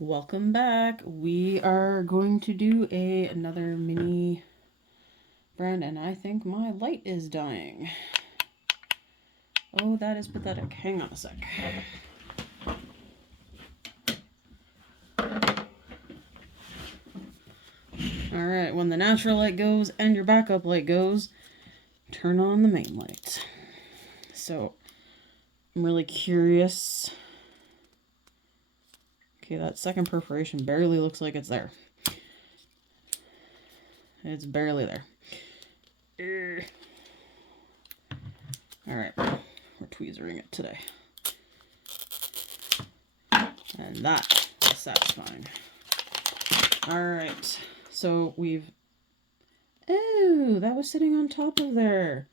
Welcome back. We are going to do another mini brand, and I think my light is dying. Oh, that is pathetic. Hang on a sec. Alright, when the natural light goes and your backup light goes, turn on the main light. So, I'm really curious. Okay, that second perforation barely looks like it's there. It's barely there. Alright, we're tweezering it today. And that is satisfying. Alright, so we've... Oh, that was sitting on top of there.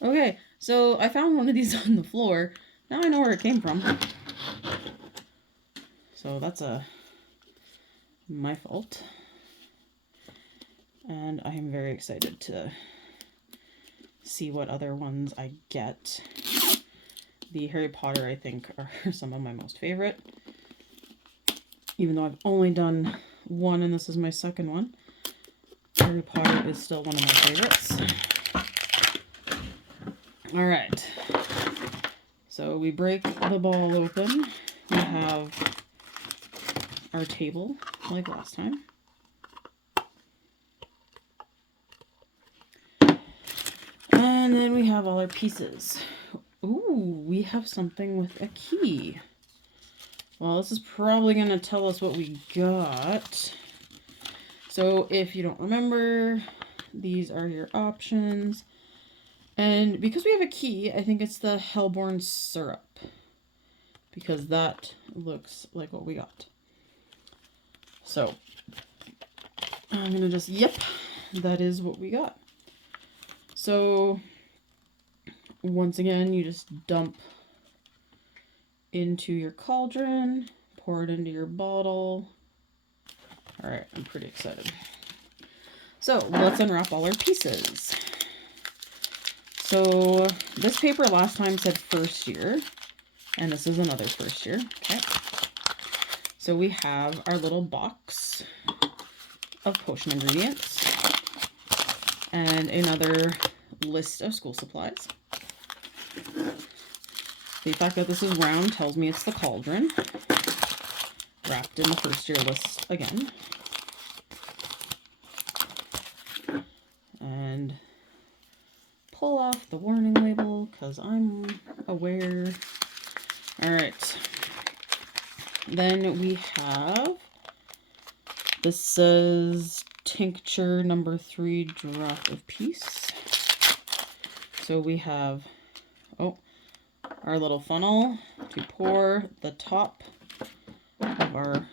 Okay, so I found one of these on the floor. Now I know where it came from. So that's my fault. And I am very excited to see what other ones I get. The Harry Potter, I think, are some of my most favorite. Even though I've only done one and this is my second one, Harry Potter is still one of my favorites. Alright. So we break the ball open. We have our table, like last time. And then we have all our pieces. Ooh, we have something with a key. Well, this is probably going to tell us what we got. So if you don't remember, these are your options. And because we have a key, I think it's the Hellborn syrup. Because that looks like what we got. So, I'm going to just, yep, that is what we got. So, once again, you just dump into your cauldron, pour it into your bottle. Alright, I'm pretty excited. So, let's unwrap all our pieces. So, this paper last time said first year, and this is another first year. Okay. So, we have our little box of potion ingredients and another list of school supplies. The fact that this is round tells me it's the cauldron, wrapped in the first year list again. And pull off the warning label because I'm aware. Alright. Then we have, this says tincture number 3 drop of peace. So we have, our little funnel to pour the top of our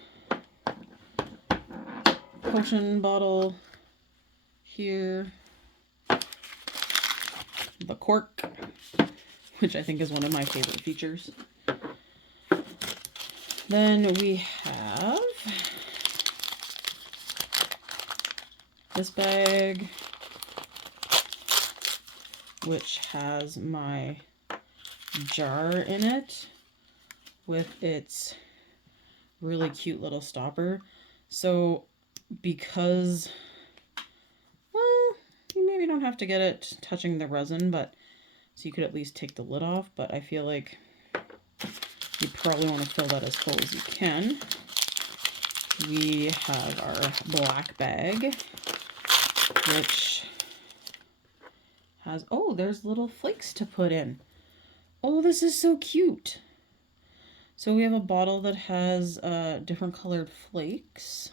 potion bottle here. The cork, which I think is one of my favorite features. Then we have this bag, which has my jar in it with its really cute little stopper. So because, well, you maybe don't have to get it touching the resin, but so you could at least take the lid off, but I feel like you probably want to fill that as full as you can. We have our black bag, which has, oh, there's little flakes to put in. Oh, this is so cute. So we have a bottle that has different colored flakes.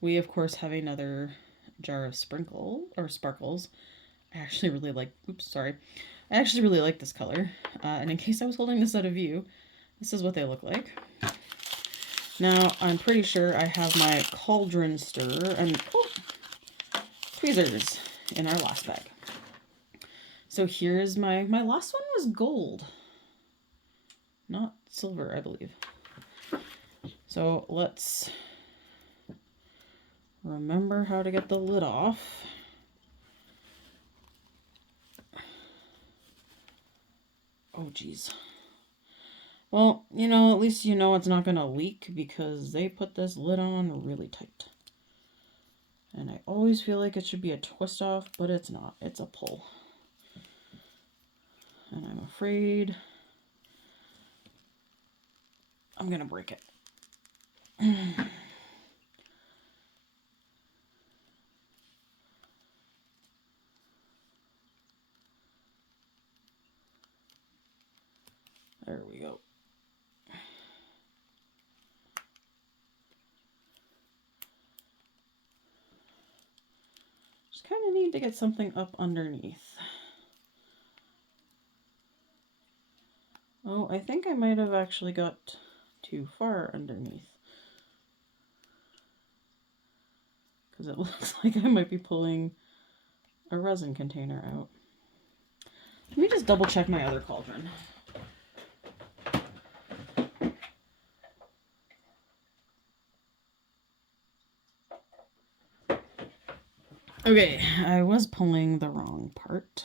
We, of course, have another jar of sparkles. I actually really like, I actually really like this color. And in case I was holding this out of view, this is what they look like. Now, I'm pretty sure I have my cauldron stirrer and tweezers in our last bag. So here's my last one was gold. Not silver, I believe. So let's remember how to get the lid off. Oh, geez. Well, you know, at least you know it's not going to leak because they put this lid on really tight. And I always feel like it should be a twist off, but it's not. It's a pull. And I'm afraid I'm going to break it. There we go. Just kind of need to get something up underneath. Oh, I think I might have actually got too far underneath. Because it looks like I might be pulling a resin container out. Let me just double check my other cauldron. Okay, I was pulling the wrong part.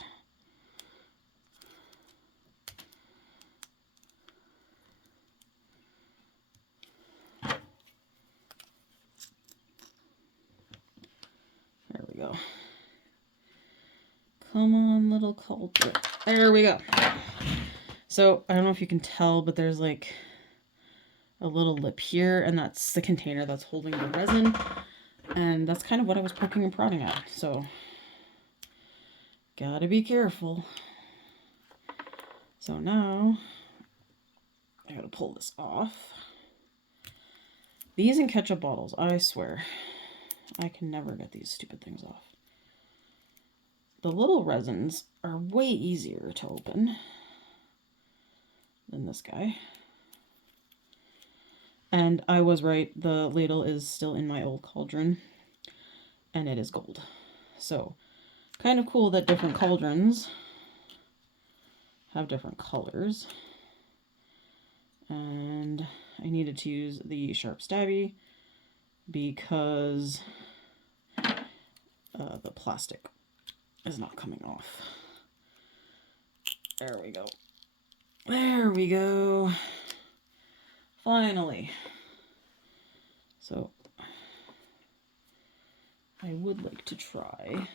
There we go. Come on, little cauldron. There we go. So, I don't know if you can tell, but there's like a little lip here, and that's the container that's holding the resin. And that's kind of what I was poking and prodding at. So, gotta be careful. So now, I gotta pull this off. These and ketchup bottles, I swear, I can never get these stupid things off. The little resins are way easier to open than this guy. And I was right, the ladle is still in my old cauldron, and it is gold. So, kind of cool that different cauldrons have different colors. And I needed to use the sharp stabby because the plastic is not coming off. There we go. There we go. Finally. So I would like to try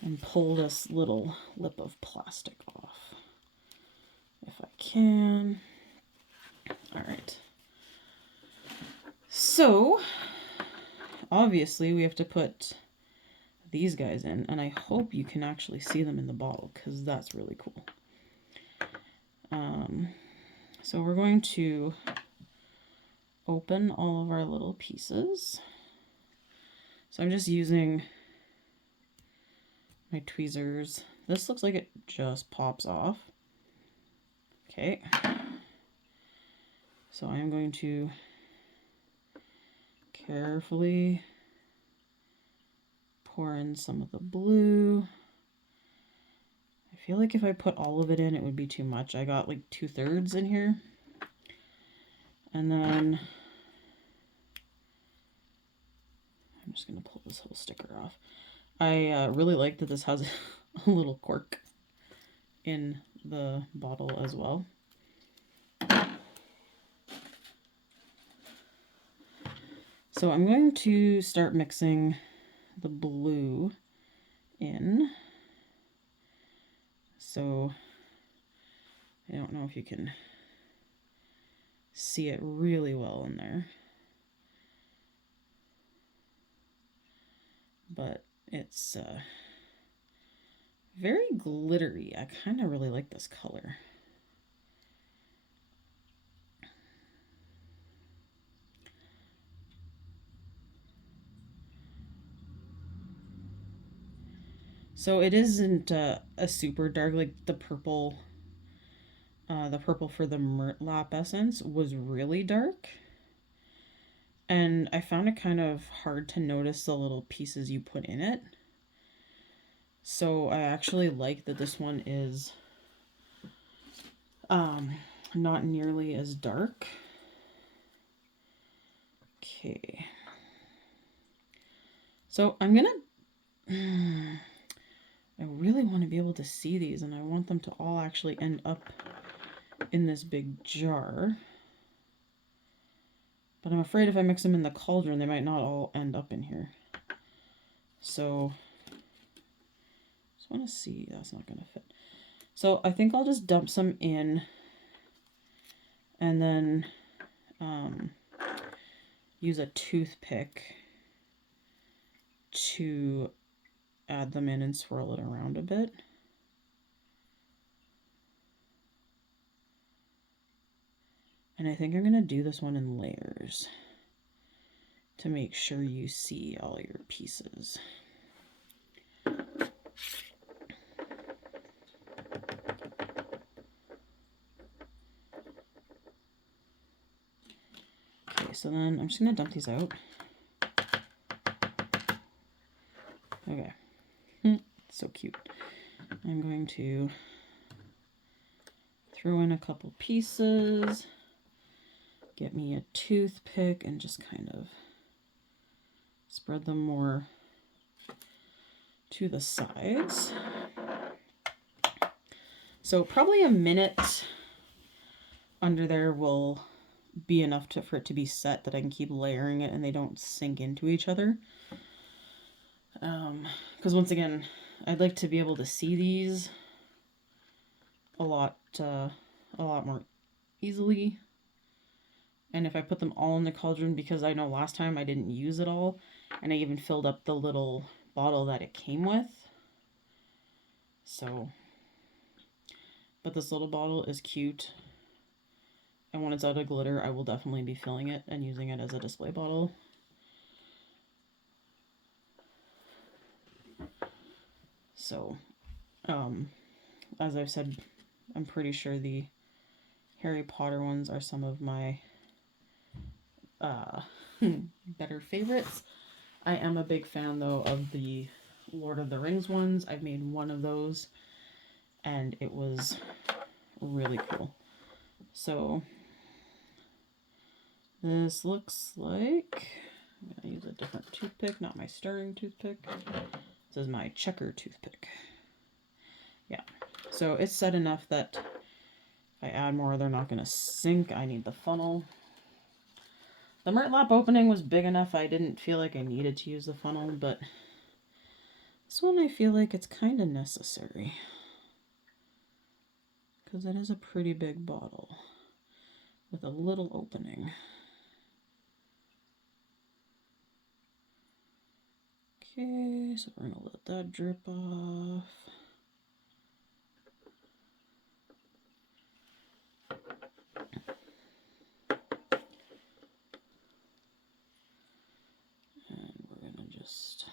and pull this little lip of plastic off if I can. All right. So obviously we have to put these guys in, and I hope you can actually see them in the bottle because that's really cool. So we're going to open all of our little pieces. So I'm just using my tweezers. This looks like it just pops off. Okay. So I'm going to carefully pour in some of the blue. I feel like if I put all of it in, it would be too much. I got like 2/3 in here. And then I'm just going to pull this whole sticker off. I really like that this has a little cork in the bottle as well. So I'm going to start mixing the blue in. So I don't know if you can see it really well in there, but it's very glittery. I kind of really like this color. So it isn't a super dark, like the purple for the Murtlap essence was really dark. And I found it kind of hard to notice the little pieces you put in it. So I actually like that this one is not nearly as dark. Okay. So I'm gonna I really want to be able to see these, and I want them to all actually end up in this big jar. But I'm afraid if I mix them in the cauldron, they might not all end up in here. So, just want to see. That's not going to fit. So I think I'll just dump some in and then use a toothpick to add them in and swirl it around a bit. And I think I'm going to do this one in layers to make sure you see all your pieces. Okay, so then I'm just going to dump these out. Okay, so cute. I'm going to throw in a couple pieces, get me a toothpick, and just kind of spread them more to the sides. So probably a minute under there will be enough for it to be set that I can keep layering it and they don't sink into each other. Because once again, I'd like to be able to see these a lot more easily. And if I put them all in the cauldron, because I know last time I didn't use it all, and I even filled up the little bottle that it came with. So, but this little bottle is cute. And when it's out of glitter, I will definitely be filling it and using it as a display bottle. So, as I've said, I'm pretty sure the Harry Potter ones are some of my better favorites. I am a big fan, though, of the Lord of the Rings ones. I've made one of those, and it was really cool. So, this looks like... I'm going to use a different toothpick, not my stirring toothpick. This is my checker toothpick. Yeah, so it's set enough that if I add more, they're not going to sink. I need the funnel. The Murtlap opening was big enough I didn't feel like I needed to use the funnel, but this one I feel like it's kind of necessary. Because it is a pretty big bottle with a little opening. Okay, so we're going to let that drip off. And we're going to just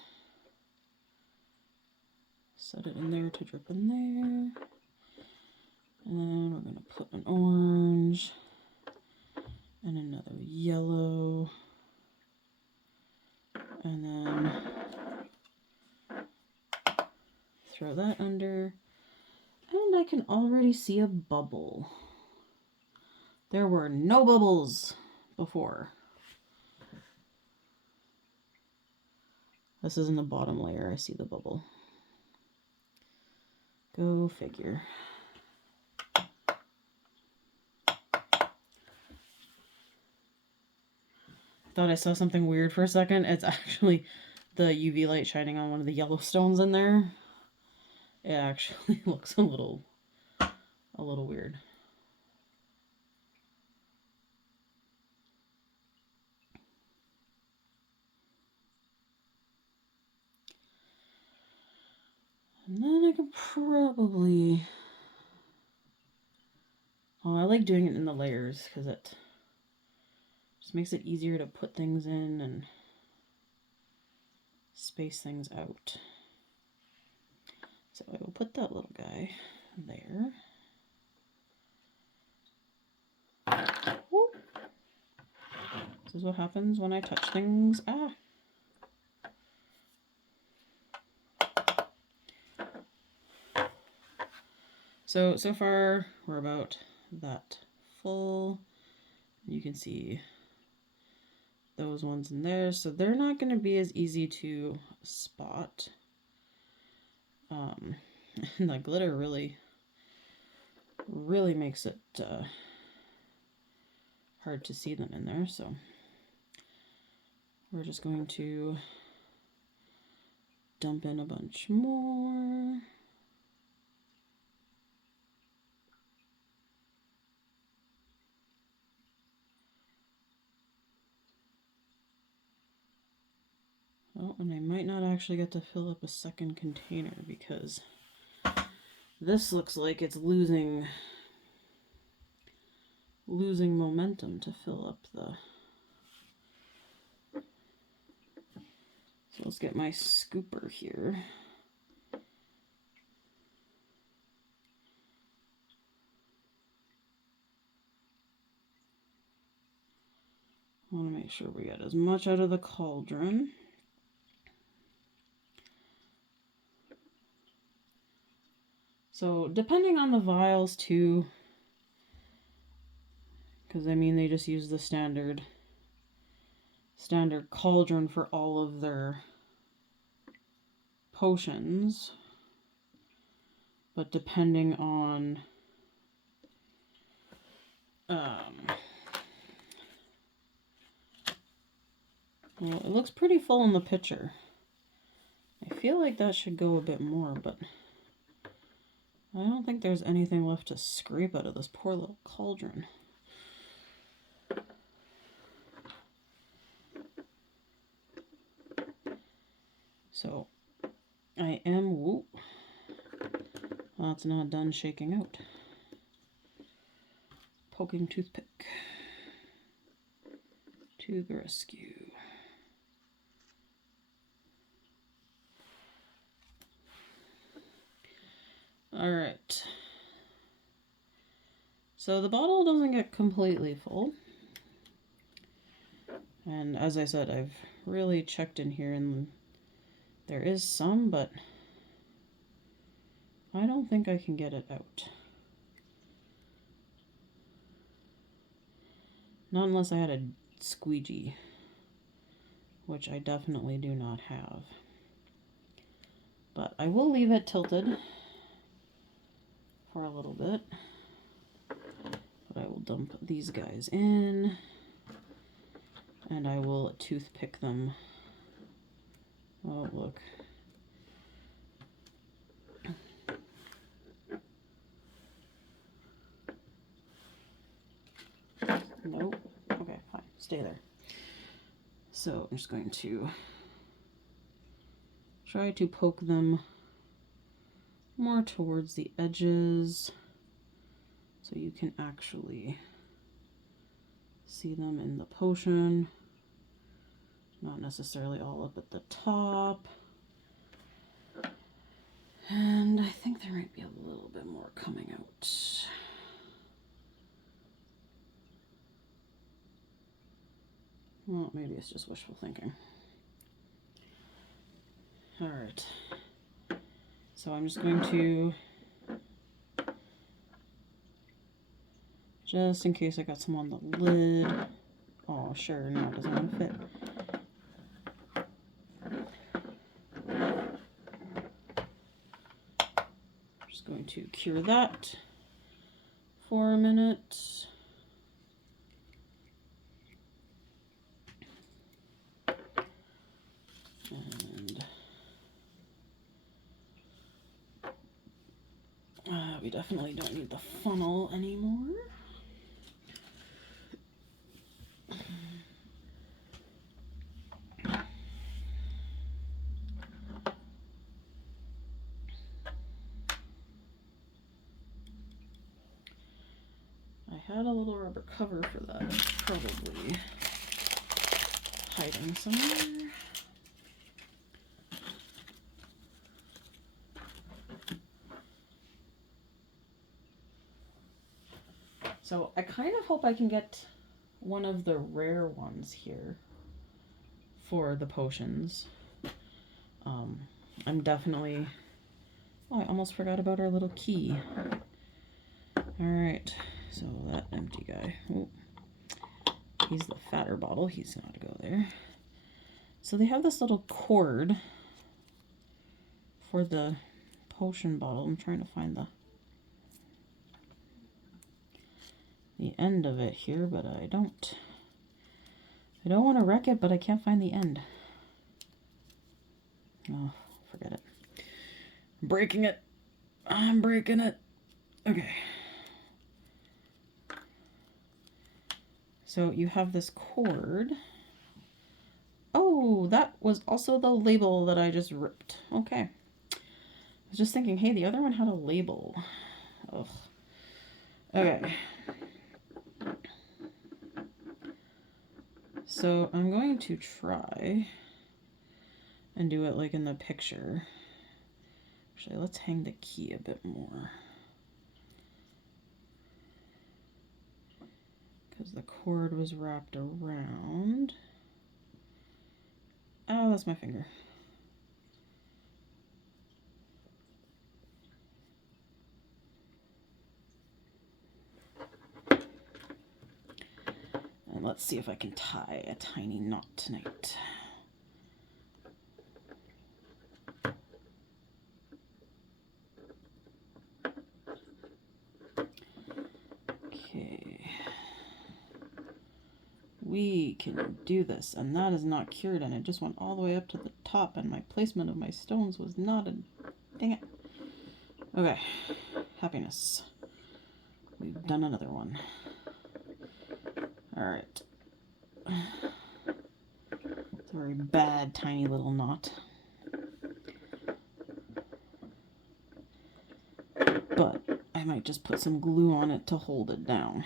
set it in there to drip in there. And then we're going to put an orange and another yellow. And then throw that under. And I can already see a bubble. There were no bubbles before. This is in the bottom layer. I see the bubble. Go figure. Thought I saw something weird for a second. It's actually the UV light shining on one of the yellow stones in there. It actually looks a little weird. And then I could probably... Oh, I like doing it in the layers because it just makes it easier to put things in and space things out. So I will put that little guy there. Whoop. This is what happens when I touch things. Ah! So far we're about that full. You can see those ones in there. So they're not going to be as easy to spot. And the glitter really really makes it hard to see them in there. So we're just going to dump in a bunch more. Oh, and I might not actually get to fill up a second container because this looks like it's losing momentum to fill up the... So let's get my scooper here. I want to make sure we get as much out of the cauldron. So depending on the vials too, because I mean they just use the standard cauldron for all of their potions, but depending on well, it looks pretty full in the picture. I feel like that should go a bit more, but I don't think there's anything left to scrape out of this poor little cauldron. So I am, whoop, that's not done shaking out. Poking toothpick to the rescue. All right. So the bottle doesn't get completely full. And as I said, I've really checked in here and there is some, but I don't think I can get it out. Not unless I had a squeegee, which I definitely do not have. But I will leave it tilted for a little bit. But I will dump these guys in, and I will toothpick them. Oh, look. Nope. Okay, fine. Stay there. So I'm just going to try to poke them more towards the edges so you can actually see them in the potion. Not necessarily all up at the top. And I think there might be a little bit more coming out. Well, maybe it's just wishful thinking. All right. So I'm just going to, just in case I got some on the lid. Oh, sure, no, it doesn't want to fit. Just going to cure that for a minute. And we definitely don't need the funnel anymore. I had a little rubber cover for that. It's probably hiding somewhere. So I kind of hope I can get one of the rare ones here for the potions. I'm definitely... Oh, I almost forgot about our little key. Alright, so that empty guy. Oh, he's the fatter bottle. He's got to go there. So they have this little cord for the potion bottle. I'm trying to find the... end of it here, but I don't want to wreck it, but I can't find the end. Oh, forget it. I'm breaking it. I'm breaking it. Okay. So you have this cord. Oh, that was also the label that I just ripped. Okay. I was just thinking, hey, the other one had a label. Ugh. Okay. So I'm going to try and do it like in the picture. Actually, let's hang the key a bit more. Because the cord was wrapped around. Oh, that's my finger. And let's see if I can tie a tiny knot tonight. Okay. We can do this, and that is not cured, and it just went all the way up to the top, and my placement of my stones was not a... Dang it. Okay. Happiness. We've done another one. Alright. It's a very bad, tiny little knot. But I might just put some glue on it to hold it down.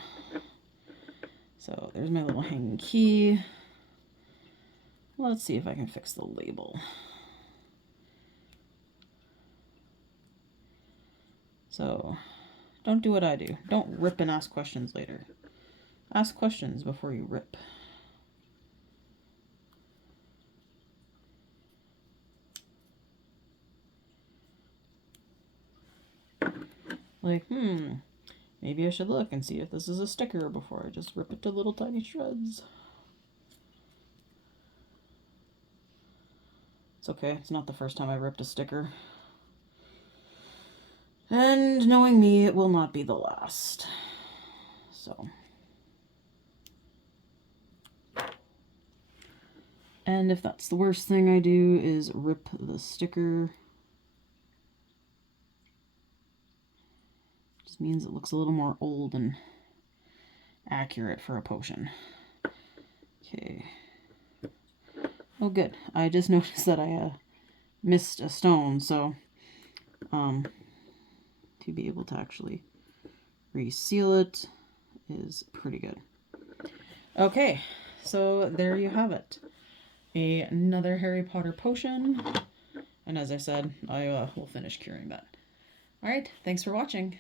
So there's my little hanging key. Let's see if I can fix the label. So don't do what I do. Don't rip and ask questions later. Ask questions before you rip. Like, maybe I should look and see if this is a sticker before I just rip it to little tiny shreds. It's okay. It's not the first time I ripped a sticker. And knowing me, it will not be the last. So. And if that's the worst thing I do is rip the sticker. Just means it looks a little more old and accurate for a potion. Okay. Oh, good. I just noticed that I missed a stone, so to be able to actually reseal it is pretty good. Okay, so there you have it. Another Harry Potter potion. And as I said, I will finish curing that. Alright, thanks for watching.